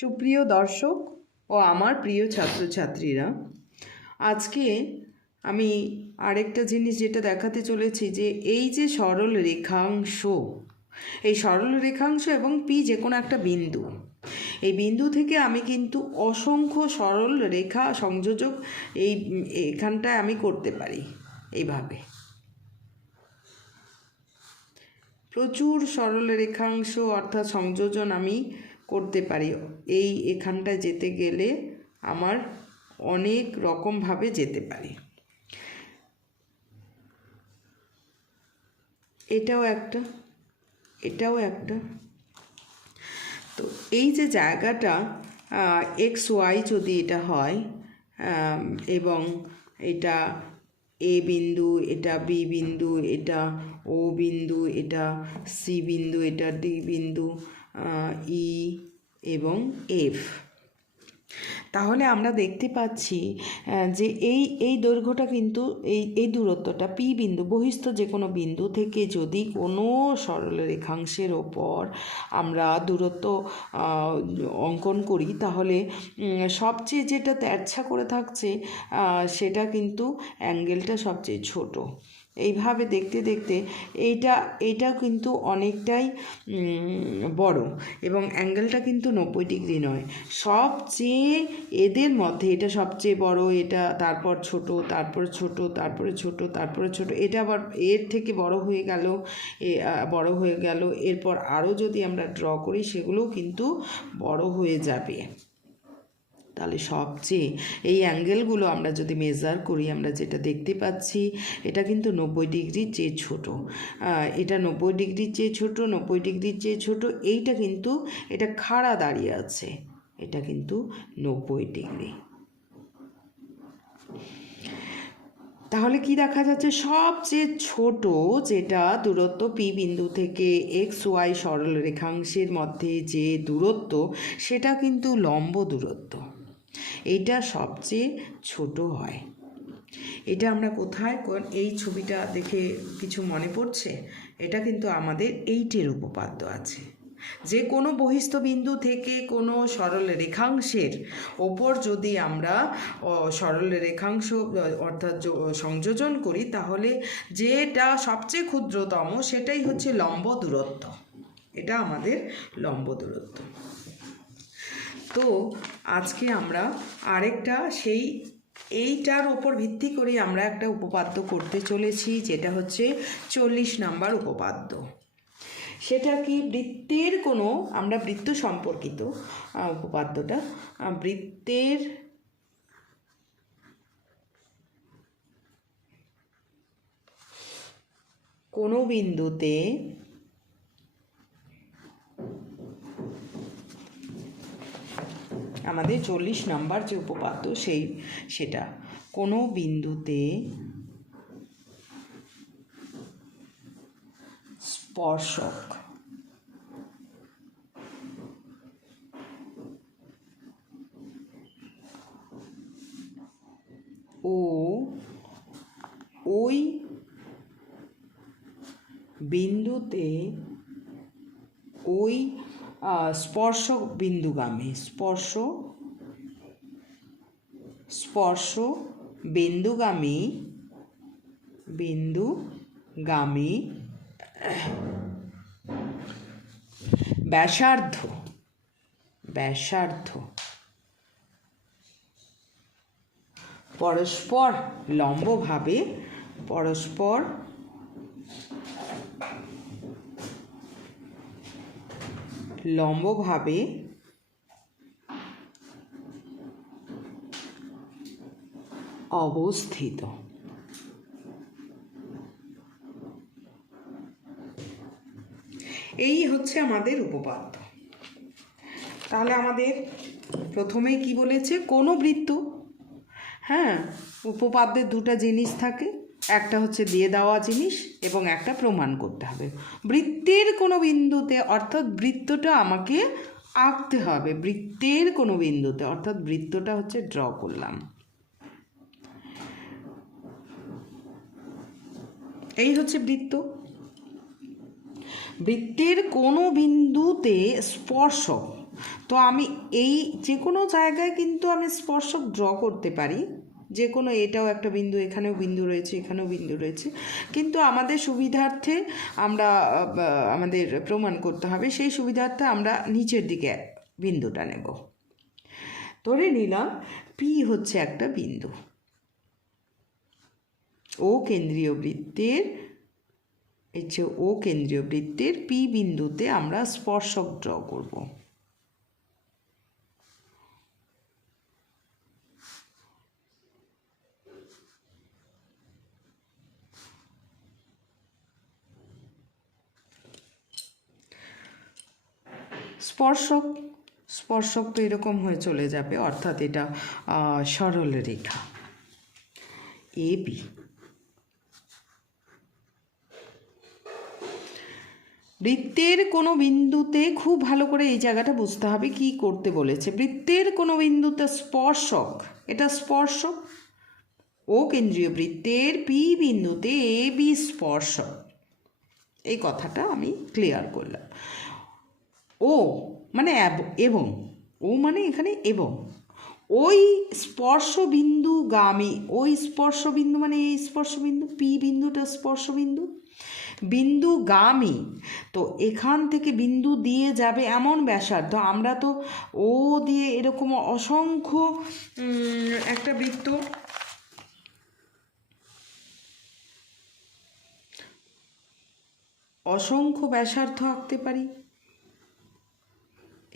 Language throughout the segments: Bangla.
সুপ্রিয় দর্শক ও আমার প্রিয় ছাত্রছাত্রীরা, আজকে আমি আরেকটা জিনিস যেটা দেখাতে চলেছি যে এই যে সরল রেখাংশ, এই সরল রেখাংশ এবং পি যে কোনো একটা বিন্দু, এই বিন্দু থেকে আমি কিন্তু অসংখ্য সরল রেখা সংযোজক এখানটায় আমি করতে পারি। এইভাবে প্রচুর সরল রেখাংশ অর্থাৎ সংযোজন আমি করতে পারি। এখানটায় যেতে গেলে আমার অনেক রকমভাবে যেতে পারি। এটাও একটা। তো এই যে জায়গাটা এক্স ওয়াই যদি এটা হয় এবং এটা এ বিন্দু, এটা বি বিন্দু, এটা ও বিন্দু, এটা সি বিন্দু, এটা ডি বিন্দু, ই এবং এফ, তাহলে আমরা দেখতে পাচ্ছি যে এই দৈর্ঘ্যটা কিন্তু এই দূরত্বটা পি বিন্দু, বহিস্থ যে কোনো বিন্দু থেকে যদি কোনো সরল রেখাংশের ওপর আমরা দূরত্ব অঙ্কন করি, তাহলে সবচেয়ে যেটা তেরছা করে থাকছে সেটা কিন্তু অ্যাঙ্গেলটা সবচেয়ে ছোট। এইভাবে দেখতে দেখতে এইটা কিন্তু অনেকটাই বড় এবং অ্যাঙ্গেলটা কিন্তু 90 ডিগ্রি নয়। সবচেয়ে এদের মধ্যে এটা সবচেয়ে বড়, এটা তারপর ছোট, তারপরে ছোট, তারপরে ছোট, তারপরে ছোট, এটা আবার এর থেকে বড় হয়ে গেল, এরপর আরও যদি আমরা ড্র করি সেগুলোও কিন্তু বড় হয়ে যাবে। তাহলে সবচেয়ে এই অ্যাঙ্গেলগুলো আমরা যদি মেজার করি, আমরা যেটা দেখতে পাচ্ছি এটা কিন্তু 90 ডিগ্রির চেয়ে ছোট, এটা 90 ডিগ্রির চেয়ে ছোট, 90 ডিগ্রির চেয়ে ছোট, এইটা কিন্তু এটা খাড়া দাঁড়িয়ে আছে, এটা কিন্তু 90 ডিগ্রি। তাহলে কি দেখা যাচ্ছে, সবচেয়ে ছোট যেটা দূরত্ব পি বিন্দু থেকে এক্স ওয়াই সরল রেখাংশের মধ্যে যে দূরত্ব, সেটা কিন্তু লম্ব দূরত্ব, এইটা সবচেয়ে ছোট হয়। এটা আমরা কোথায়, এই ছবিটা দেখে কিছু মনে পড়ছে? এটা কিন্তু আমাদের 8-এর উপপাদ্য আছে। যে কোনো বহিস্থ বিন্দু থেকে কোনো সরল রেখাংশের ওপর যদি আমরা সরল রেখাংশ অর্থাৎ সংযোজন করি, তাহলে যেটা সবচেয়ে ক্ষুদ্রতম সেটাই হচ্ছে লম্ব দূরত্ব। এটা আমাদের লম্ব দূরত্ব। তো আজকে আমরা আরেকটা এইটার ওপর ভিত্তি করে আমরা একটা উপপাদ্য করতে চলেছি, যেটা হচ্ছে 40 নম্বর উপপাদ্য। সেটা কি, আমরা বৃত্ত সম্পর্কিত উপপাদ্যটা। বৃত্তের কোনো বিন্দুতে আমাদের 40 নম্বর যে উপপাদ্য সেটা কোনো বিন্দুতে স্পর্শক ও ওই বিন্দুতে ওই স্পর্শ বিন্দুগামী ব্যাসার্ধ পরস্পর লম্বভাবে অবস্থিত। এই হচ্ছে আমাদের উপপাদ্য। তাহলে আমাদের প্রথমেই কি বলেছে, কোনো বৃত্ত, উপপাদ্যের দুটা জিনিস থাকে, একটা হচ্ছে দিয়ে দেওয়া জিনিস এবং একটা প্রমাণ করতে হবে। বৃত্তের কোনো বিন্দুতে অর্থাৎ বৃত্তটা আমাকে আঁকতে হবে, বৃত্তের কোনো বিন্দুতে অর্থাৎ বৃত্তটা হচ্ছে ড্র করলাম। এই হচ্ছে বৃত্ত। বৃত্তের কোনো বিন্দুতে স্পর্শক, তো আমি এই যে কোনো জায়গায় কিন্তু আমি স্পর্শক ড্র করতে পারি, যে কোনো, এটাও একটা বিন্দু, এখানেও বিন্দু রয়েছে, এখানেও বিন্দু রয়েছে, কিন্তু আমাদের সুবিধার্থে আমরা আমাদের প্রমাণ করতে হবে, সেই সুবিধার্থে আমরা নিচের দিকে বিন্দুটা নেব। ধরে নিলাম পি হচ্ছে একটা বিন্দু, ও কেন্দ্রীয় বৃত্তের, এই যে ও কেন্দ্রীয় বৃত্তের পি বিন্দুতে আমরা স্পর্শক ড্র করব। স্পর্শক তো এরকম হয়ে চলে যাবে, অর্থাৎ এটা সরল রেখা এ বি। বৃত্তের কোনো বিন্দুতে, খুব ভালো করে এই জায়গাটা বুঝতে হবে কি করতে বলেছে। বৃত্তের কোনো বিন্দুতে স্পর্শক, এটা স্পর্শক, ও কেন্দ্রীয় বৃত্তের পি বিন্দুতে এ বি স্পর্শক, এই কথাটা আমি ক্লিয়ার করলাম। ও মানে এবং, ও মানে এখানে এবং, ওই স্পর্শবিন্দুগামী, ওই স্পর্শবিন্দু মানে এই স্পর্শবিন্দু, পি বিন্দুটা স্পর্শবিন্দু, বিন্দুগামী, তো এখান থেকে বিন্দু দিয়ে যাবে এমন ব্যাসার্ধ, আমরা তো ও দিয়ে এরকম অসংখ্য একটা বৃত্ত, অসংখ্য ব্যাসার্ধ আঁকতে পারি,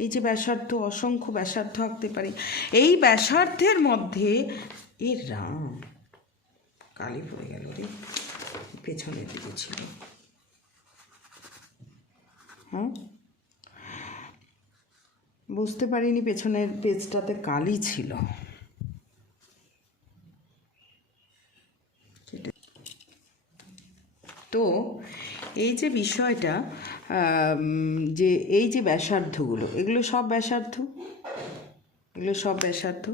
এই যে ব্যাসার্ধ, অসংখ্য ব্যাসার্ধ আঁকতে পারি। এই ব্যাসার্ধের মধ্যে এর রাম কালি পড়ে গেল রে, পেছনের দিকে ছিল, হ্যাঁ বুঝতে পারিনি পেছনের পেজটাতে কালি ছিল। তো এই যে বিষয়টা, যে এই যে ব্যাসার্ধগুলো, এগুলো সব ব্যাসার্ধ, এগুলো সব ব্যাসার্ধ,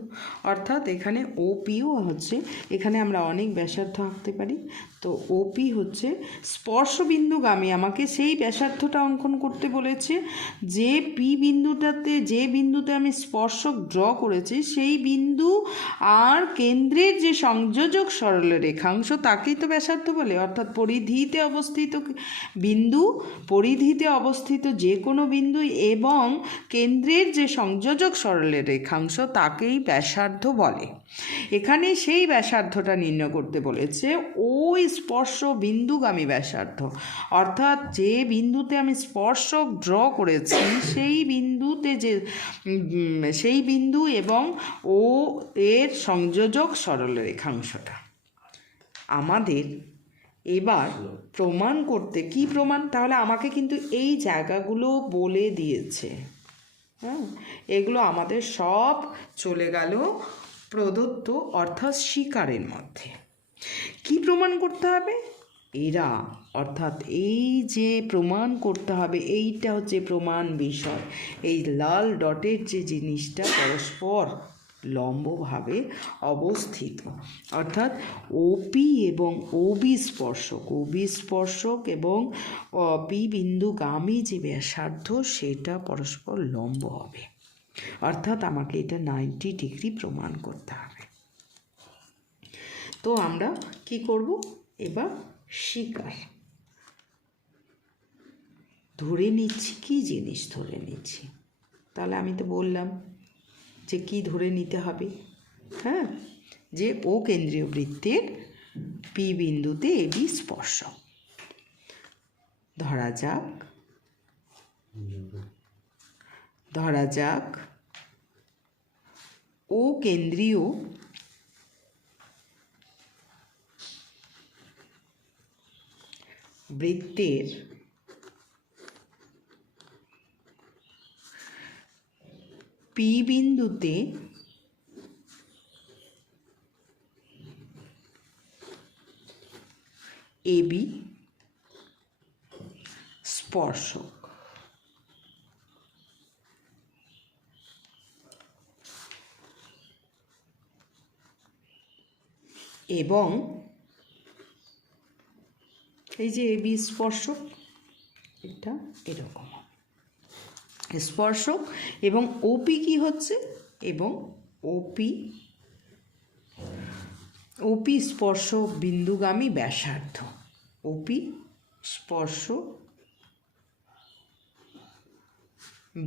অর্থাৎ এখানে ওপিও হচ্ছে, এখানে আমরা অনেক ব্যাসার্ধ আঁকতে পারি। তো ওপি হচ্ছে স্পর্শবিন্দুগামী, আমাকে সেই ব্যাসার্ধটা অঙ্কন করতে বলেছে, যে পি বিন্দুটাতে, যে বিন্দুতে আমি স্পর্শক ড্র করেছি সেই বিন্দু আর কেন্দ্রের যে সংযোজক সরল রেখাংশ তাকেই তো ব্যাসার্ধ বলে, অর্থাৎ পরিধিতে অবস্থিত বিন্দু, পরিধিতে অবস্থিত যে কোনো বিন্দু এবং কেন্দ্রের যে সংযোজক সরলের রেখাংশ তাকেই ব্যাসার্ধ বলে। এখানে সেই ব্যাসার্ধটা নির্ণয় করতে বলেছে ওই স্পর্শ বিন্দুগামী ব্যাসার্ধ, অর্থাৎ যে বিন্দুতে আমি স্পর্শক ড্র করেছি সেই বিন্দুতে যে, সেই বিন্দু এবং ও এর সংযোজক সরল রেখাংশটা। আমাদের এবার প্রমাণ করতে, কি প্রমাণ, তাহলে আমাকে কিন্তু এই জায়গাগুলো বলে দিয়েছে, হ্যাঁ এগুলো আমাদের সব চলে গেল প্রদত্ত অর্থাৎ স্বীকারের মধ্যে। কি প্রমাণ করতে হবে, এরা, অর্থাৎ এই যে প্রমাণ করতে হবে, এইটা হচ্ছে প্রমাণ বিষয়। এই লাল ডটের যে জিনিসটা পরস্পর লম্বভাবে অবস্থিত, অর্থাৎ ওপি এবং ওবি স্পর্শক এবং পি বিন্দুগামী যে ব্যাসার্ধ সেটা পরস্পর লম্ব হবে, অর্থাৎ আমাকে এটা 90 ডিগ্রি প্রমাণ করতে হবে। তো আমরা কি করব, এবার স্বীকার ধরে নিচ্ছি, কি জিনিস ধরে নিচ্ছি, তাহলে আমি তো বললাম যে কি ধরে নিতে হবে, হ্যাঁ যে ও কেন্দ্রীয় বৃত্তের পি বিন্দুতে এ বি স্পর্শক। ধরা যাক ও কেন্দ্রীয় বৃত্তের পি বিন্দুতে এ বি স্পর্শক। এবং এই যে এ বি স্পর্শক, এটা এরকম, স্পর্শক, এবং ওপি কি হচ্ছে, এবং ওপি স্পর্শ বিন্দুগামী ব্যাসার্ধ, ওপি স্পর্শ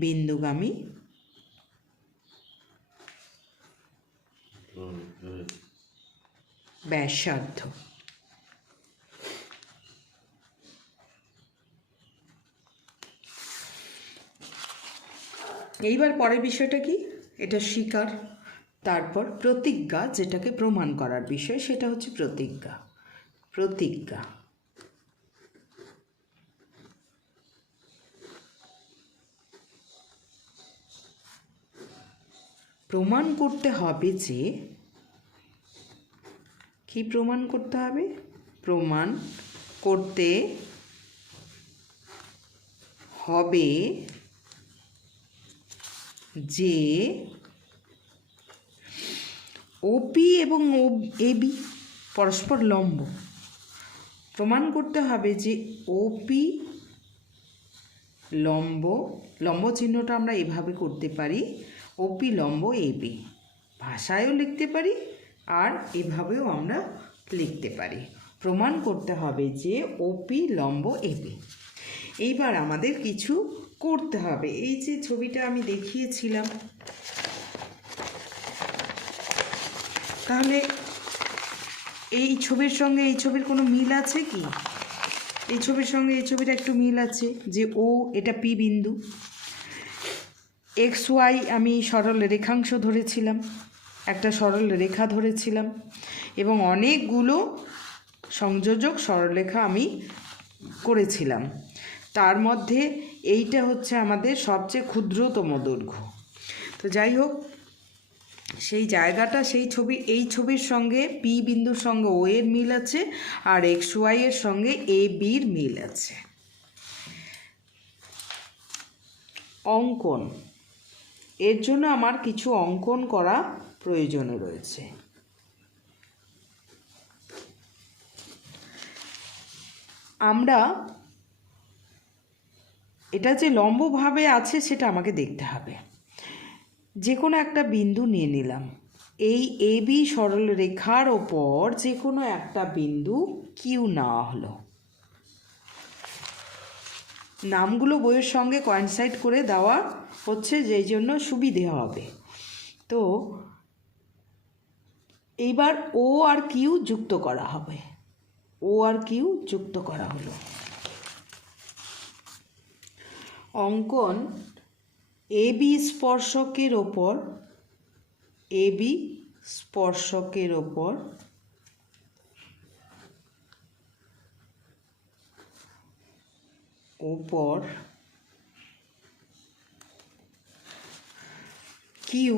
বিন্দুগামী ব্যাসার্ধ। এইবার পরের বিষয়টা কি, এটা স্বীকার, তারপর প্রতিজ্ঞা, যেটাকে প্রমাণ করার বিষয়, সেটা হচ্ছে প্রতিজ্ঞা। প্রমাণ করতে হবে যে, কি প্রমাণ করতে হবে, প্রমাণ করতে হবে যে ওপি এবং এবি পরস্পর লম্ব। প্রমাণ করতে হবে যে ওপি লম্ব, লম্ব চিহ্নটা আমরা এভাবে করতে পারি, ওপি লম্ব এবি, ভাষায়ও লিখতে পারি আর এভাবেও আমরা লিখতে পারি। প্রমাণ করতে হবে যে ওপি লম্ব এবি। এইবার আমাদের কিছু করতে হবে। এই যে ছবিটা আমি দেখিয়েছিলাম, তাহলে এই ছবির সঙ্গে এই ছবির কোনো মিল আছে কি? এই ছবির সঙ্গে এই ছবিটা একটু মিল আছে, যে ও এটা পি বিন্দু, এক্স ওয়াই আমি সরল রেখাংশ ধরেছিলাম, একটা সরল রেখা ধরেছিলাম, এবং অনেকগুলো সংযোজক সরলরেখা আমি করেছিলাম। তার মধ্যে এইটা হচ্ছে আমাদের সবচেয়ে ক্ষুদ্রতম দৈর্ঘ্য। তো যাই হোক, সেই জায়গাটা, এই ছবির সঙ্গে পি বিন্দুর সঙ্গে ও এর মিল আছে, আর এক্স ওয়াই এর সঙ্গে এ বির মিল আছে। অঙ্কন, এর জন্য আমার কিছু অঙ্কন করা প্রয়োজন রয়েছে। আমরা এটা যে লম্বভাবে আছে সেটা আমাকে দেখতে হবে। যে কোনো একটা বিন্দু নিয়ে নিলাম, এই এ বি সরল রেখার ওপর যে কোনো একটা বিন্দু কিউ নেওয়া হলো। নামগুলো বইয়ের সঙ্গে কোইনসাইড করে দেওয়া হচ্ছে, যেই জন্য সুবিধে হবে। তো এইবার ও আর কিউ যুক্ত করা হবে, ও আর কিউ যুক্ত করা হলো। অঙ্কন এ বি স্পর্শকের ওপর, এ বি স্পর্শকের ওপর কিউ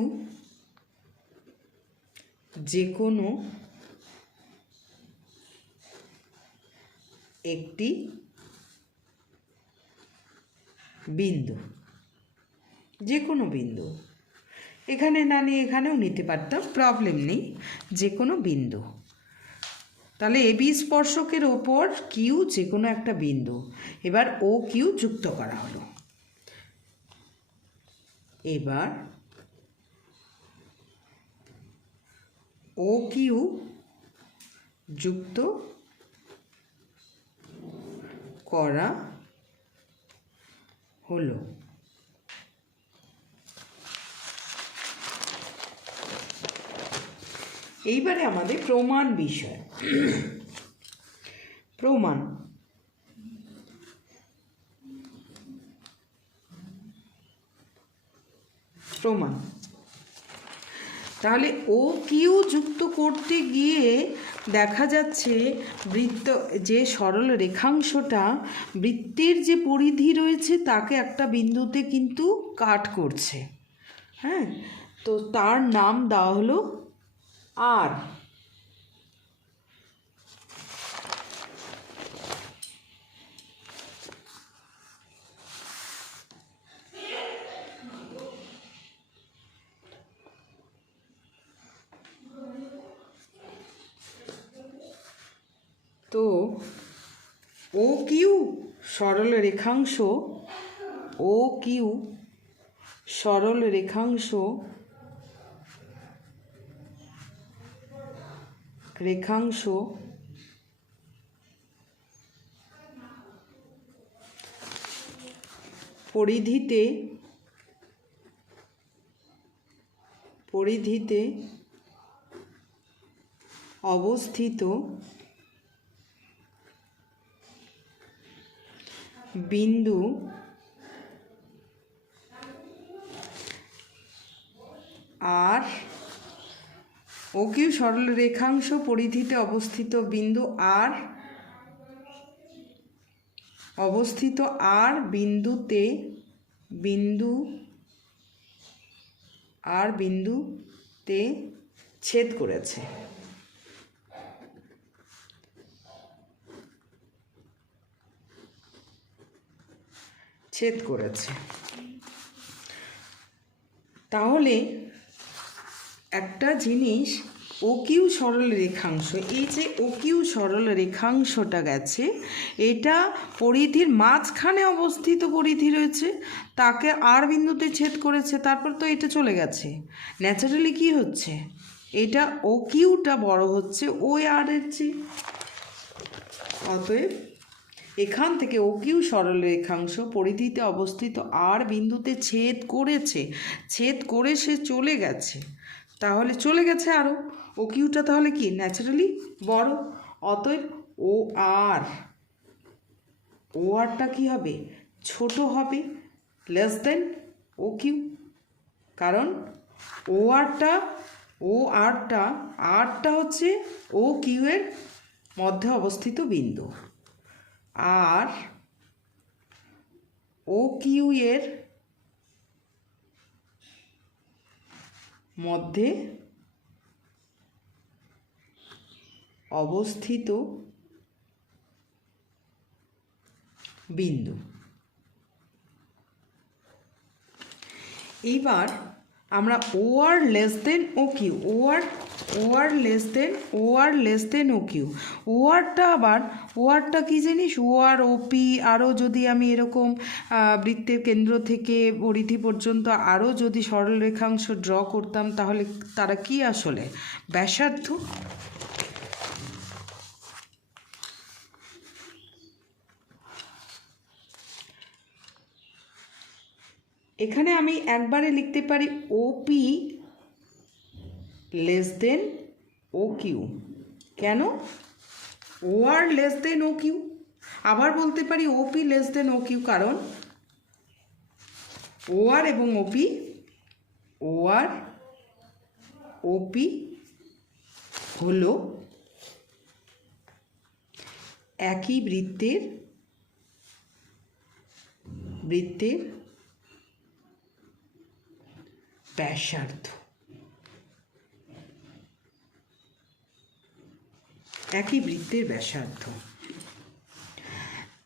যে কোনো একটি বিন্দু, যে কোনো বিন্দু, এখানে না নিয়ে এখানেও নিতে পারতাম, প্রবলেম নেই, যে কোনো বিন্দু। তাহলে এ বি স্পর্শকের ওপর কিউ যে কোনো একটা বিন্দু, এবার ও কিউ যুক্ত করা হলো। এবার ও কিউ যুক্ত করা হলো। এইবারে আমাদের প্রমাণ বিষয়। প্রমাণ, তাহলে ও কিউ যুক্ত করতে গিয়ে দেখা যাচ্ছে বৃত্ত, যে সরল রেখাংশটা বৃত্তের যে পরিধি রয়েছে তাকে একটা বিন্দুতে কিন্তু কাট করছে। হ্যাঁ, তো তার নাম দেওয়া হলো আর। তো ও কিউ সরল রেখাংশ, ও কিউ সরল রেখাংশ পরিধিতে অবস্থিত বিন্দু আর ও কিউ সরল রেখাংশ পরিধিতে অবস্থিত বিন্দু আর বিন্দুতে ছেদ করেছে। তাহলে একটা জিনিস ও কিউ সরল রেখাংশ, এই যে ও কিউ সরল রেখাংশটা গেছে, এটা পরিধির মাঝখানে অবস্থিত পরিধি রয়েছে, তাকে আর বিন্দুতে ছেদ করেছে, তারপর তো এটা চলে গেছে। ন্যাচারালি কি হচ্ছে, এটা ও কিউটা বড় হচ্ছে ওই আর এর চেয়ে। অতএব এখান থেকে ও কিউ সরল রেখাংশ পরিধিতে অবস্থিত আর বিন্দুতে ছেদ করে সে চলে গেছে, তাহলে চলে গেছে আরও, ও কিউটা তাহলে কি ন্যাচারালি বড়। অতএব ও আরটা কী হবে, ছোট হবে, লেস দেন ও কিউ। কারণ আরটা হচ্ছে ও কিউ এর মধ্যে অবস্থিত বিন্দু, আর ও কিউ এর মধ্যে অবস্থিত বিন্দু। এইবার আমরা ও আর লেস দেন ও কিউ, ও আর লেস দেন ও কিউ, ও আরটা কী জিনিস, ও আর ও পি, আরও যদি আমি এরকম বৃত্তের কেন্দ্র থেকে পরিধি পর্যন্ত আরও যদি সরল রেখাংশ ড্র করতাম, তাহলে তারা কি আসলে ব্যাসার্ধ। এখানে আমি একবারে লিখতে পারি ওপি লেস দেন ও কিউ। কেন, ও আর লেস দেন ও কিউ। আবার বলতে পারি ওপি লেস দেন ও কিউ, কারণ ও আর এবং ওপি হলো একই বৃত্তের ব্যাসার্ধ, একই বৃত্তের ব্যাসার্ধ।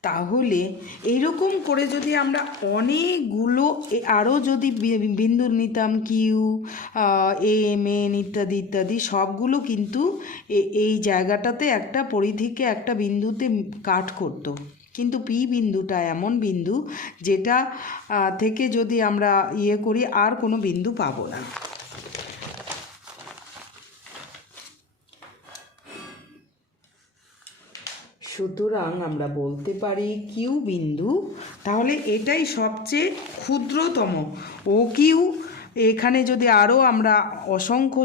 তাহলে এইরকম করে যদি আমরা অনেকগুলো আরও যদি বিন্দু নিতাম, কিউ, এম, এন ইত্যাদি সবগুলো কিন্তু এই জায়গাটাতে একটা পরিধিকে একটা বিন্দুতে কাট করতো। কিন্তু পি বিন্দুটা এমন বিন্দু যেটা থেকে যদি আমরা করি আর কোনো বিন্দু পাবো না। সুতরাং আমরা বলতে পারি কিউ বিন্দু, তাহলে এটাই সবচেয়ে ক্ষুদ্রতম। ও কিউ, এখানে যদি আরও আমরা অসংখ্য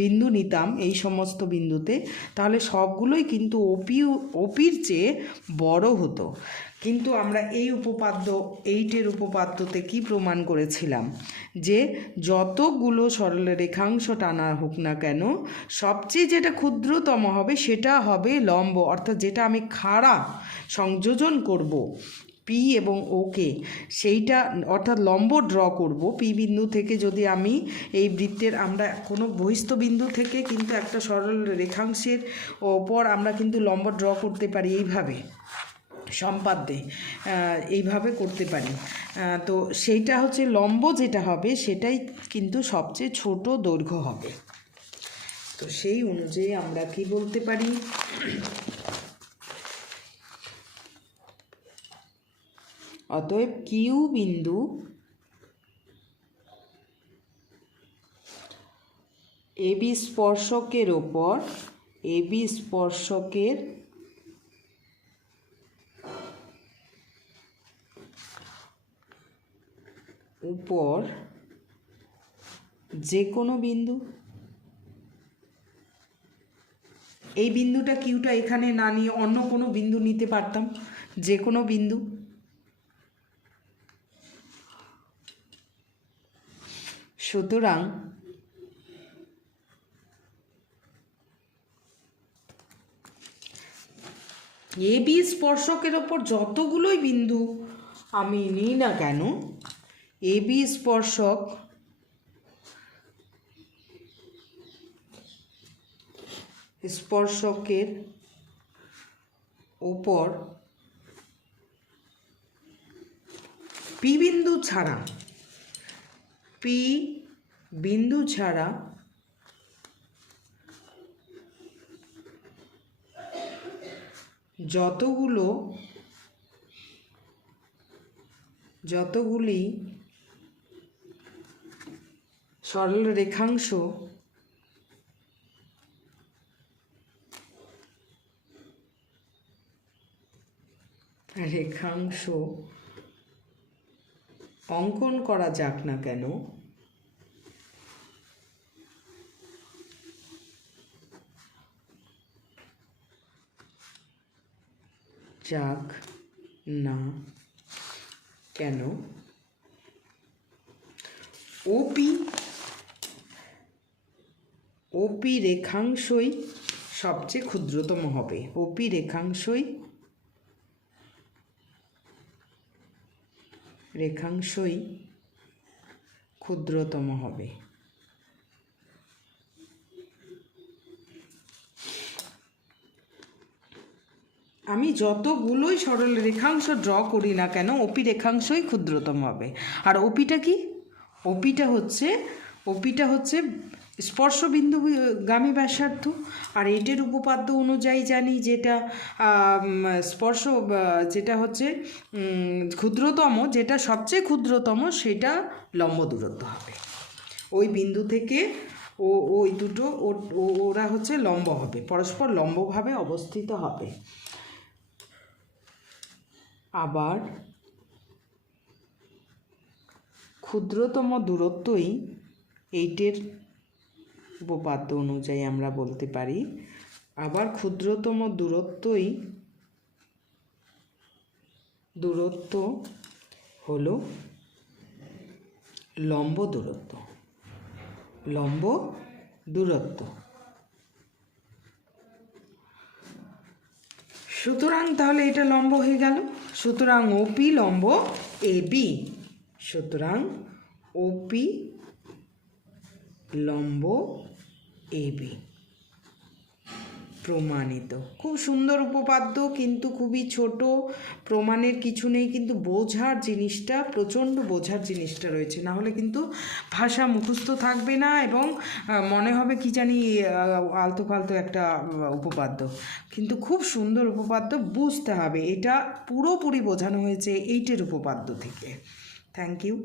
বিন্দু নিতাম এই সমস্ত বিন্দুতে, তাহলে সবগুলোই কিন্তু ওপির চেয়ে বড় হতো। কিন্তু আমরা এই উপপাদ্য 8-এর উপপাদ্যতে কি প্রমাণ করেছিলাম, যে যতগুলো সরল রেখাংশ টানা হোক না কেন, সবচেয়ে যেটা ক্ষুদ্রতম হবে সেটা হবে লম্ব, অর্থাৎ যেটা আমি খাড়া সংযোজন করব পি এবং ওকে, সেইটা অর্থাৎ লম্ব ড্র করব পি বিন্দু থেকে। যদি আমি এই বৃত্তের আমরা কোনো বহিস্থ বিন্দু থেকে কিন্তু একটা সরল রেখাংশের ওপর আমরা কিন্তু লম্ব ড্র করতে পারি, এইভাবে সম্পাদ্যে এইভাবে করতে পারি। তো সেইটা হচ্ছে লম্ব যেটা হবে সেটাই কিন্তু সবচেয়ে ছোট দৈর্ঘ্য হবে। তো সেই অনুযায়ী আমরা কি বলতে পারি, অতএব কিউ বিন্দু এবি স্পর্শকের ওপর এবি স্পর্শকের উপর যে কোনো বিন্দু, এই বিন্দুটা কিউটা এখানে না নিয়ে অন্য কোনো বিন্দু নিতে পারতাম, যে কোনো বিন্দু। সুতরাং এবি স্পর্শকের ওপর যতগুলোই বিন্দু আমি নিই না কেন, এবি স্পর্শকের ওপর পি বিন্দু ছাড়া যতগুলি সরল রেখাংশ অঙ্কন করা যাক না কেন, ওপি রেখাংশই সবচেয়ে ক্ষুদ্রতম হবে। ওপি রেখাংশই ক্ষুদ্রতম হবে। আমি যতগুলোই সরল রেখাংশ ড্র করি না কেন, ওপি রেখাংশই ক্ষুদ্রতম হবে। আর ওপিটা কি? ওপিটা হচ্ছে স্পর্শবিন্দুগামী ব্যাসার্ধ। আর এটার উপপাদ্য অনুযায়ী জানি যেটা যেটা হচ্ছে ক্ষুদ্রতম, যেটা সবচেয়ে ক্ষুদ্রতম সেটা লম্ব দূরত্ব হবে। ওই বিন্দু থেকে ওই দুটো ওরা হচ্ছে লম্ব হবে, পরস্পর লম্বভাবে অবস্থিত হবে। আবার ক্ষুদ্রতম দূরত্বই এইটের উপপাদ্য অনুযায়ী আমরা বলতে পারি, আবার ক্ষুদ্রতম দূরত্ব হলো লম্ব দূরত্ব। সুতরাং তাহলে এটা লম্ব হয়ে গেল। সুতরাং ওপি লম্ব এবি। সুতরাং ওপি লম্ব এবি প্রমাণিত। খুব সুন্দর উপপাদ্য, কিন্তু খুবই ছোট, প্রমাণের কিছু নেই, কিন্তু প্রচণ্ড বোঝার জিনিসটা রয়েছে। না হলে কিন্তু ভাষা মুখস্থ থাকবে না এবং মনে হবে কি জানি আলতো ফালতো একটা উপপাদ্য, কিন্তু খুব সুন্দর উপপাদ্য, বুঝতে হবে। এটা পুরোপুরি বোঝানো হয়েছে এইটের উপপাদ্য থেকে। Thank you.